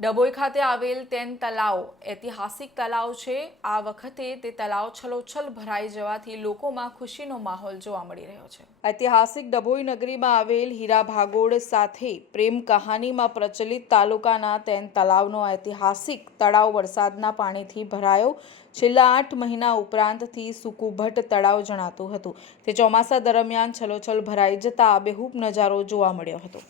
ડભોઈ ખાતે આવેલ તેન તલાવ, ઐતિહાસિક તલાવ છે. આ વખતે તે તલાવ છલોછલ ભરાઈ જવાથી લોકોમાં ખુશીનો માહોલ જોવા મળી રહ્યો છે. ઐતિહાસિક ડભોઈ નગરીમાં આવેલ હીરા ભાગોળ સાથે પ્રેમ કહાનીમાં પ્રચલિત તાલુકાના તેન તલાવનો ઐતિહાસિક તળાવ વરસાદના પાણીથી ભરાયો. છેલ્લા આઠ મહિના ઉપરાંતથી સુકુભટ તળાવ જણાતું હતું. તે ચોમાસા દરમિયાન છલોછલ ભરાઈ જતા આબેહૂબ નજારો જોવા મળ્યો હતો.